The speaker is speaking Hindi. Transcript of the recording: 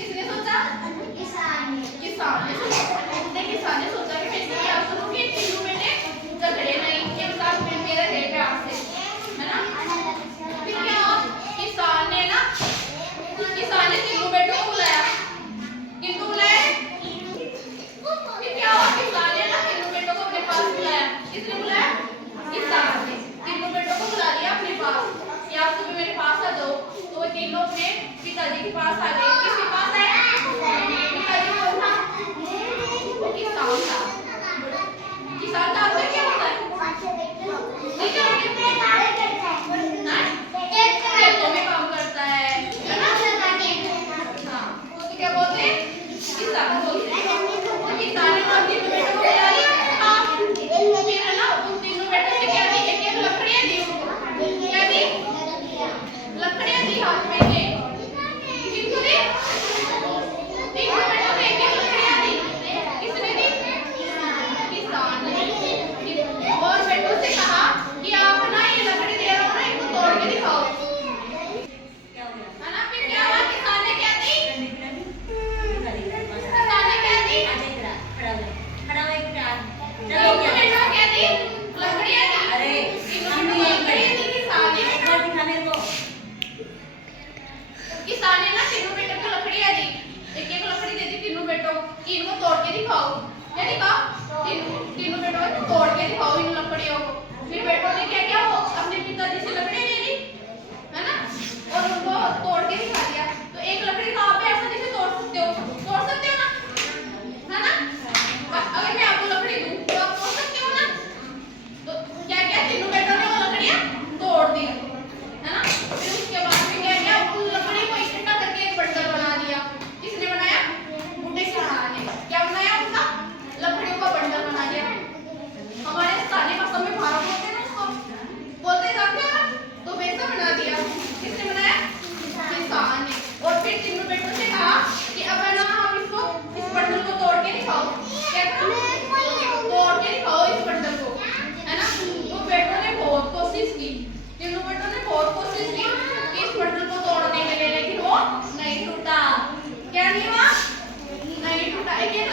किसने सोचा? किसान ने किसान ने सोचा कि मैं इसमें क्या करूँ कि तीनों बेटे झगड़े नहीं, एक साथ मिलके रहे प्यार से, है ना। फिर क्या हुआ? किसान ने तीनों बेटों को बुलाया। किसको बुलाया? फिर क्या हुआ? किसान ने तीनों बेटों को अपने पास बुलाया। किसने बुलाया? किसान ने तीनों बेटों को बुला लिया अपने पास कि आप सभी मेरे पास आ जाओ। तो वो तीनों अपने पिताजी के पास आ गए। किसके पास आए? पिताजी कौन था? किसान था। किसान का अर्थ क्या होता है? खेतों में काम करता है ना। हाँ, तो क्या बोलते हैं? किसान बोलते हैं। तो किसान ने तीनों बेटों को बुला लिया। फिर है ना उन तीनों बेटों से क्या दी? एक एक लकड़ियाँ दी उनको। क्या दी? लकड़ियाँ दी हाथ में से। किसको दी? तीनों बेटों को एक एक लकड़ियाँ दी। किसने दी? किसान ने। और बेटों से कहा कि आप ना ये लकड़ी दे रहा हो ना, इनको तोड़ के दिखाओ, है ना। फिर क्या हुआ? किसान ने क्या दी? किसान ने क्या दी? तीनों बेटों को क्या दी? लकड़ियाँ दी। तीनों बेटों को लकड़ियाँ दी किसान ने। किसान ने ना तीनों बेटों को लकड़ियाँ दी। एक एक लकड़ी दे दी तीनों बेटों कि इनको तोड़ के दिखाओ। क्या दिखाओ? तीनों बेटों को तोड़ के दिखाओ इन लकड़ियों को। फिर बेटों ने क्या किया? वो अपने पिताजी से लकड़ियाँ ले ली, है ना, और उनको तोड़ के दिखा दिया। तो एक लकड़ी तो आप ऐसा जैसे तोड़ सकते हो ना, है ना। अगर मैं आपको लकड़ी दूं तो आप तोड़ सकते हो ना। तो क्या किया? तीनों बेटों ने वो लकड़ियाँ तोड़ दी, है ना। फिर उसके बाद में क्या किया? उन लकड़ी को इकट्ठा करके एक बंडल बना दिया। किसने बनाया? बूढ़े किसान ने। क्या बनाया? उनका लकड़ियों का बंडल बना दिया। हमारे स्थानीय भाषा में भारा बोलते हैं ना उसको, बोलते जानते हो ना। तो वैसा बना दिया। किसने बनाया? किसान ने। और फिर तीनों बेटों से कहा कि अब है ना हम इसको, इस बंडल को तोड़ के दिखाओ। क्या करो? तोड़ के दिखाओ इस बंडल को, है ना। तो बेटों ने बहुत कोशिश की, तीनों बेटों ने बहुत कोशिश की कि इस बंडल को तोड़ने के लिए, लेकिन वो नहीं टूटा। क्या नहीं हुआ? नहीं टूटा। एक एक